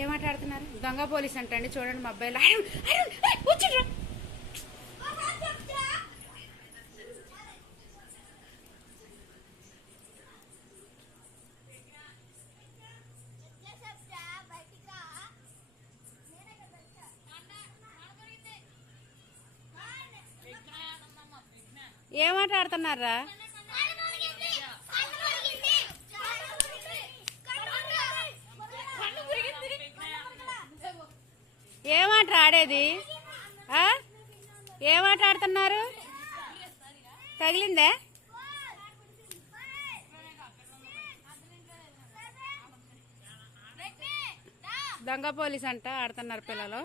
ఏం ఆట ఆడుతున్నారు? దొంగ పోలీస్ అంటండి. చూడండి మా అబ్బాయిలు ఏమాట ఆడుతున్నారా? ఏమాట ఆడేది? ఏమాట ఆడుతున్నారు? తగిలిందే? దొంగ పోలీస్ అంట ఆడుతున్నారు పిల్లలు.